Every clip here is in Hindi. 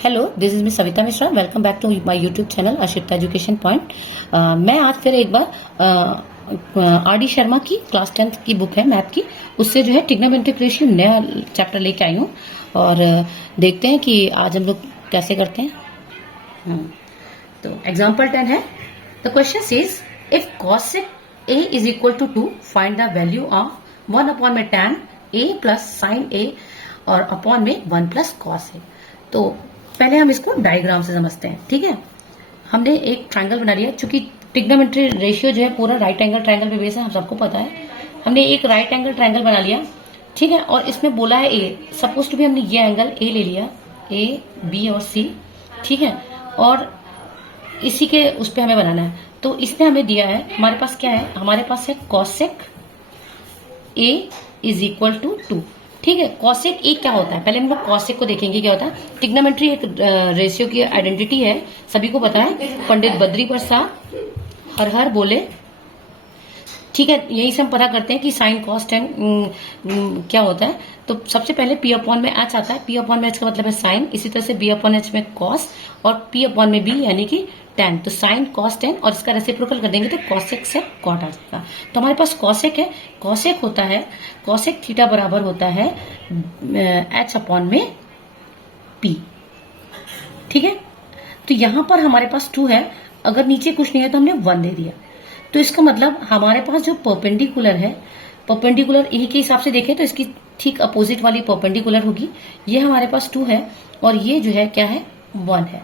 Hello, this is miss Savita Mishra. Welcome back to my YouTube channel Ashita education point. मैं आज फिर एक बार आर डी शर्मा की क्लास 10th की बुक है मैथ की, उससे जो है ट्रिग्नोमेट्रिक रेशियो नया चैप्टर लेके आई हूँ और देखते हैं कि आज हम लोग कैसे करते हैं। तो एग्जाम्पल 10 है। The question says if cosec a is equal to 2 find the value of 1 upon में tan a plus sine a और अपॉन में 1 प्लस कॉस a। तो पहले हम इसको डायग्राम से समझते हैं। ठीक है, हमने एक ट्रायंगल बना लिया। चूंकि ट्रिग्नोमेट्री रेशियो जो है पूरा राइट एंगल ट्रायंगल पे बेस है, हम सबको पता है। हमने एक राइट एंगल ट्रायंगल बना लिया, ठीक है, और इसमें बोला है ए। सपोज टू भी हमने ये एंगल ए ले लिया, ए बी और सी, ठीक है, और इसी के उस पर हमें बनाना है। तो इसने हमें दिया है, हमारे पास क्या है, हमारे पास है cosec A is equal to 2। ठीक है, कॉसेक ए क्या होता है, पहले हम लोग कॉसेक को देखेंगे क्या होता है। ट्रिग्नोमेट्री एक रेशियो की आइडेंटिटी है, सभी को पता है। पंडित बद्री प्रसाद हर हर बोले, ठीक है, यही से हम पता करते हैं कि साइन कॉस टेन क्या होता है। तो सबसे पहले पी अपॉन में एच आता है। पी अपॉन में एच का मतलब है साइन, इसी तरह से बी अपॉन एच में कॉस और पी अपॉन में बी यानी कि टेन। तो साइन कॉस टेन और इसका रेसिप्रोकल कर देंगे तो कॉसेक से कॉट आ जाएगा। तो हमारे पास कॉसेक है, कॉसेक होता है, कॉसेक थीटा बराबर होता है एच अपॉन में पी। ठीक है, तो यहां पर हमारे पास 2 है, अगर नीचे कुछ नहीं है तो हमने 1 दे दिया। तो इसका मतलब हमारे पास जो परपेंडिकुलर है, परपेंडिकुलर ए के हिसाब से देखें तो इसकी ठीक अपोजिट वाली परपेंडिकुलर होगी। ये हमारे पास 2 है और ये जो है क्या है, 1 है।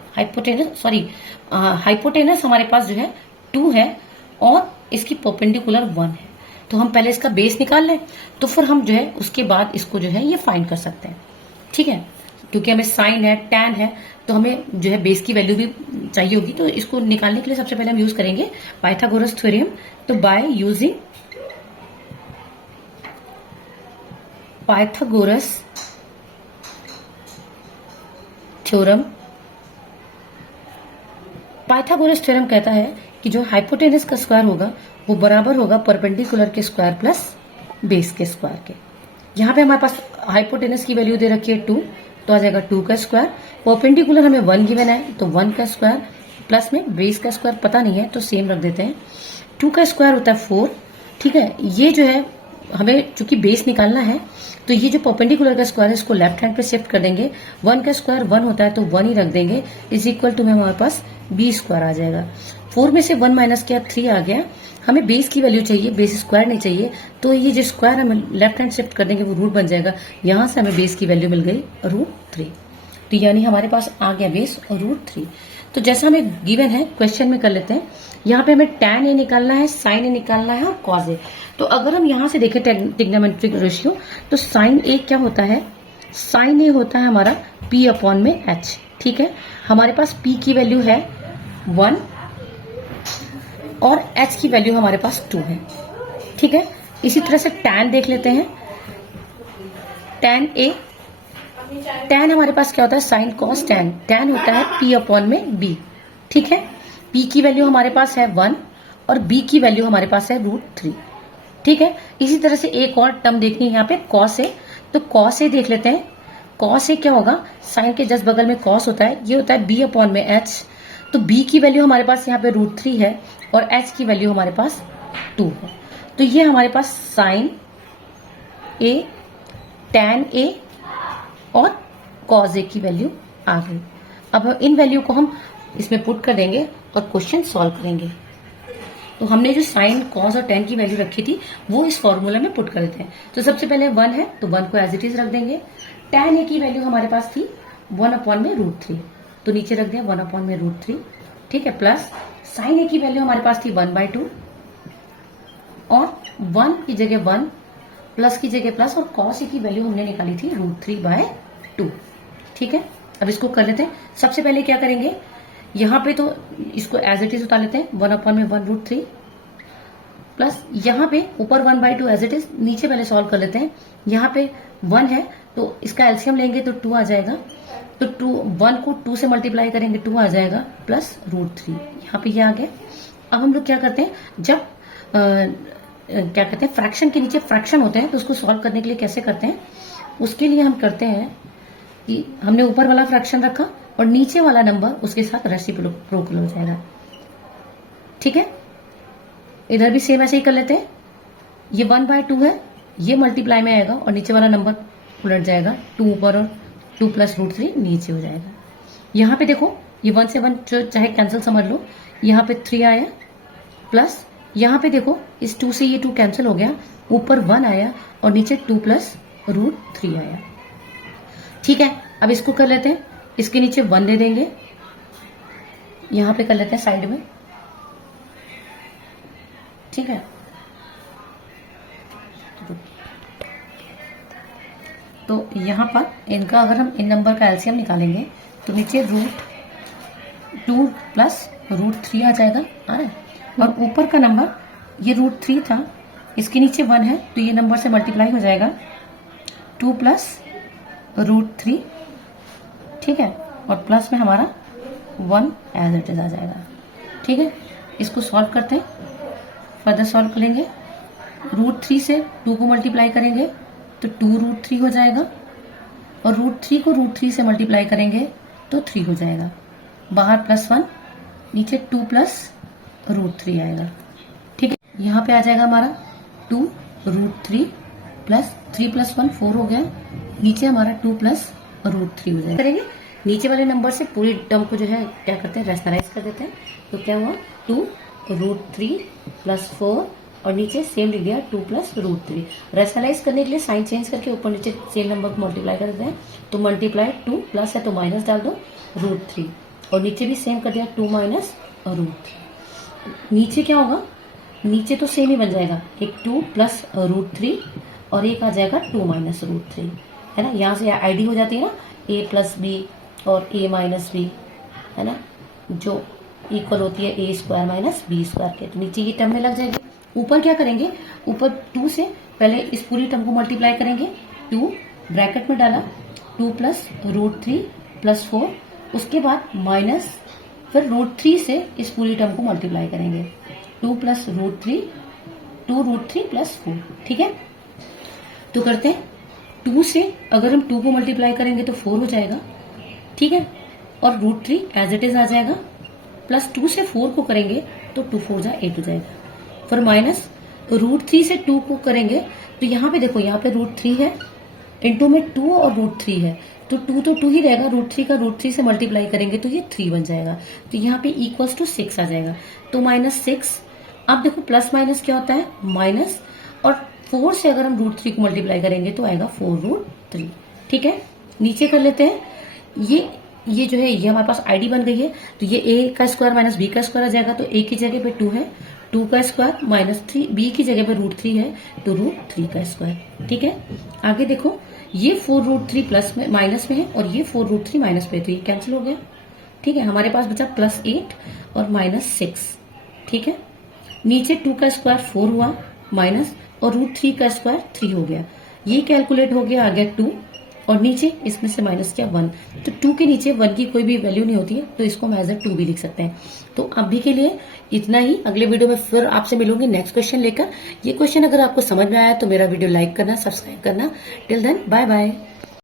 हाइपोटेनस हमारे पास जो है 2 है और इसकी परपेंडिकुलर 1 है। तो हम पहले इसका बेस निकाल लें, तो फिर हम जो है उसके बाद इसको जो है ये फाइंड कर सकते हैं। ठीक है, क्योंकि हमें साइन है, टैन है, तो हमें जो है बेस की वैल्यू भी चाहिए होगी। तो इसको निकालने के लिए सबसे पहले हम यूज करेंगे पाइथागोरस थ्योरम। तो by using Pythagoras theorem, Pythagoras theorem कहता है कि जो हाइपोटेनस का स्क्वायर होगा वो बराबर होगा परपेंडिकुलर के स्क्वायर प्लस बेस के स्क्वायर के। यहाँ पे हमारे पास हाइपोटेनस की वैल्यू दे रखी है 2, तो आ जाएगा 2 का स्क्वायर। परपेंडिकुलर हमें 1 गिवन है तो 1 का स्क्वायर प्लस में बेस का स्क्वायर पता नहीं है तो सेम रख देते हैं। 2 का स्क्वायर होता है 4। ठीक है, ये जो है हमें चूंकि बेस निकालना है तो ये जो परपेंडिकुलर का स्क्वायर है इसको लेफ्ट हैंड पे शिफ्ट कर देंगे। 1 का स्क्वायर 1 होता है तो 1 ही रख देंगे, इज इक्वल टू में हमारे पास बी स्क्वायर आ जाएगा। 4 में से 1 माइनस किया 3 आ गया। हमें बेस की वैल्यू चाहिए, बेस स्क्वायर नहीं चाहिए, तो ये जो स्क्वायर हम लेफ्ट हैंड शिफ्ट कर देंगे वो रूट बन जाएगा। यहां से हमें बेस की वैल्यू मिल गई √3। तो यानी हमारे पास आ गया बेस और √3। तो जैसा हमें गिवन है क्वेश्चन में कर लेते हैं। यहाँ पे हमें tan a निकालना है, sin a निकालना है और cos a। तो अगर हम यहाँ से देखें ट्रिग्नोमेट्रिक रेशियो, तो sin a क्या होता है, sin a होता है हमारा p अपॉन में h। ठीक है, हमारे पास p की वैल्यू है 1 और h की वैल्यू हमारे पास 2 है। ठीक है, इसी तरह से tan देख लेते हैं। tan a, tan हमारे पास क्या होता है, साइन कॉस tan, tan होता है p अपॉन में b। ठीक है, p की वैल्यू हमारे पास है 1 और b की वैल्यू हमारे पास है √3। ठीक है, इसी तरह से एक और टर्म देखनी है यहाँ पे cos a। तो cos a देख लेते हैं। cos a क्या होगा, साइन के जस्ट बगल में cos होता है, ये होता है b अपॉन में h। तो b की वैल्यू हमारे पास यहाँ पे √3 है और h की वैल्यू हमारे पास 2 है। तो ये हमारे पास साइन a, tan a और cos a की वैल्यू आ गई। अब इन वैल्यू को हम इसमें पुट कर देंगे और क्वेश्चन सॉल्व करेंगे। तो हमने जो साइन कॉस और tan की वैल्यू रखी थी वो इस फॉर्मूला में पुट कर देते हैं। तो सबसे पहले 1 है तो 1 को एज इट इज रख देंगे। tan a की वैल्यू हमारे पास थी 1 अपॉन में √3, तो नीचे रख दिया 1 अपॉन में √3। ठीक है, प्लस साइन a की वैल्यू हमारे पास थी 1/2 और 1 की जगह 1 प्लस की जगह प्लस, और cos a की वैल्यू हमने निकाली थी √3/2। ठीक है, अब इसको कर लेते हैं। सबसे पहले क्या करेंगे, यहाँ पे तो इसको एज इट इज उतार लेते हैं, 1 अपॉन में 1 √3 प्लस यहाँ पे ऊपर 1/2 एज इट इज, नीचे पहले सॉल्व कर लेते हैं। यहाँ पे 1 है तो इसका एलसीएम लेंगे तो 2 आ जाएगा। तो 1 को 2 से मल्टीप्लाई करेंगे 2 आ जाएगा प्लस √3, यहाँ पे ये आ गया। अब हम लोग क्या करते हैं, जब क्या कहते हैं फ्रैक्शन के नीचे फ्रैक्शन होते हैं तो उसको सॉल्व करने के लिए कैसे करते हैं, उसके लिए हम करते हैं कि हमने ऊपर वाला फ्रैक्शन रखा और नीचे वाला नंबर उसके साथ रेसिप्रोकल हो जाएगा। ठीक है, इधर भी सेम ऐसे ही कर लेते हैं। ये 1/2 है, ये मल्टीप्लाई में आएगा और नीचे वाला नंबर उलट जाएगा, 2 ऊपर और 2 + √3 नीचे हो जाएगा। यहाँ पे देखो ये 1 से 1 चाहे कैंसिल समझ लो, यहाँ पे 3 आया प्लस यहाँ पे देखो इस 2 से ये 2 कैंसिल हो गया, ऊपर 1 आया और नीचे 2 + √3 आया। ठीक है, अब इसको कर लेते हैं, इसके नीचे 1 दे देंगे, यहां पे कर लेते हैं साइड में। ठीक है, तो यहां पर इनका अगर हम इन नंबर का एलसीएम निकालेंगे तो नीचे √2 + √3 आ जाएगा, और ऊपर का नंबर ये √3 था, इसके नीचे 1 है तो ये नंबर से मल्टीप्लाई हो जाएगा, 2 + √3। ठीक है, और प्लस में हमारा 1 एज इट इज आ जाएगा। ठीक है, इसको सॉल्व करते हैं, फर्दर सॉल्व करेंगे। √3 से 2 को मल्टीप्लाई करेंगे तो 2√3 हो जाएगा, और √3 को √3 से मल्टीप्लाई करेंगे तो 3 हो जाएगा। बाहर +1, नीचे 2 + √3 आएगा। ठीक है, यहाँ पे आ जाएगा हमारा 2√3 प्लस 3 + 1 4 हो गया, नीचे हमारा 2 + √3 हो जाएगा। करेंगे नीचे वाले नंबर से पूरी टर्म को जो है क्या करते हैं, रैशनलाइज कर देते हैं। तो क्या हुआ, 2√3 + 4 और नीचे सेम लिख दिया 2 + √3। रैशनलाइज करने के लिए साइन चेंज करके ऊपर नीचे सेम नंबर को मल्टीप्लाई कर देते हैं। तो मल्टीप्लाई 2 प्लस है तो माइनस डाल दो √3, और नीचे भी सेम कर दिया 2 - √3। नीचे क्या होगा, नीचे तो सेम ही बन जाएगा, एक 2 + √3 और एक आ जाएगा 2 - √3, है ना। यहाँ से आईडी हो जाती है ना, a + b और a - b, है ना, जो इक्वल होती है a² - b² के। तो नीचे ये टर्म में लग जाएगी। ऊपर क्या करेंगे, ऊपर 2 से पहले इस पूरी टर्म को मल्टीप्लाई करेंगे, 2 ब्रैकेट में डाला, 2 + √3 + 4, उसके बाद माइनस, फिर √3 से इस पूरी टर्म को मल्टीप्लाई करेंगे, 2 + √3, 2√3 + 4। ठीक है, तो करते हैं 2 से अगर हम 2 को मल्टीप्लाई करेंगे तो 4 हो जाएगा। ठीक है, और √3 एज इट इज आ जाएगा, प्लस 2 से 4 को करेंगे तो 2 4 जा 8 हो जाएगा, फिर माइनस √3 से 2 को करेंगे तो यहाँ पे देखो, यहाँ पे √3 है, इंटू में 2 और √3 है, तो 2 तो 2 ही रहेगा, √3 का √3 से मल्टीप्लाई करेंगे तो ये 3 बन जाएगा। तो यहाँ पे = 6 आ जाएगा, तो -6। अब देखो प्लस माइनस क्या होता है, माइनस, और 4 से अगर हम √3 को मल्टीप्लाई करेंगे तो आएगा 4√3। ठीक है, नीचे कर लेते हैं, ये जो है ये हमारे पास आईडी बन गई है, तो ये a² - b² आ जाएगा, तो a की जगह पे 2 है, 2 का स्क्वायर -3, b की जगह पे √3 है तो √3 का स्क्वायर। ठीक है, आगे देखो ये 4√3 प्लस में माइनस में है और ये 4√3 माइनस में है, तो ये कैंसिल हो गया। ठीक है, हमारे पास बचा +8 और -6। ठीक है, नीचे 2 का स्क्वायर 4 हुआ, माइनस, और √3 का स्क्वायर 3 हो गया, ये कैलकुलेट हो गया, आ गया 2, और नीचे इसमें से माइनस किया 1, तो 2 के नीचे 1 की कोई भी वैल्यू नहीं होती है, तो इसको हम एज 2 भी लिख सकते हैं। तो अभी के लिए इतना ही, अगले वीडियो में फिर आपसे मिलूंगी नेक्स्ट क्वेश्चन लेकर। ये क्वेश्चन अगर आपको समझ में आया तो मेरा वीडियो लाइक करना, सब्सक्राइब करना। Till then bye bye.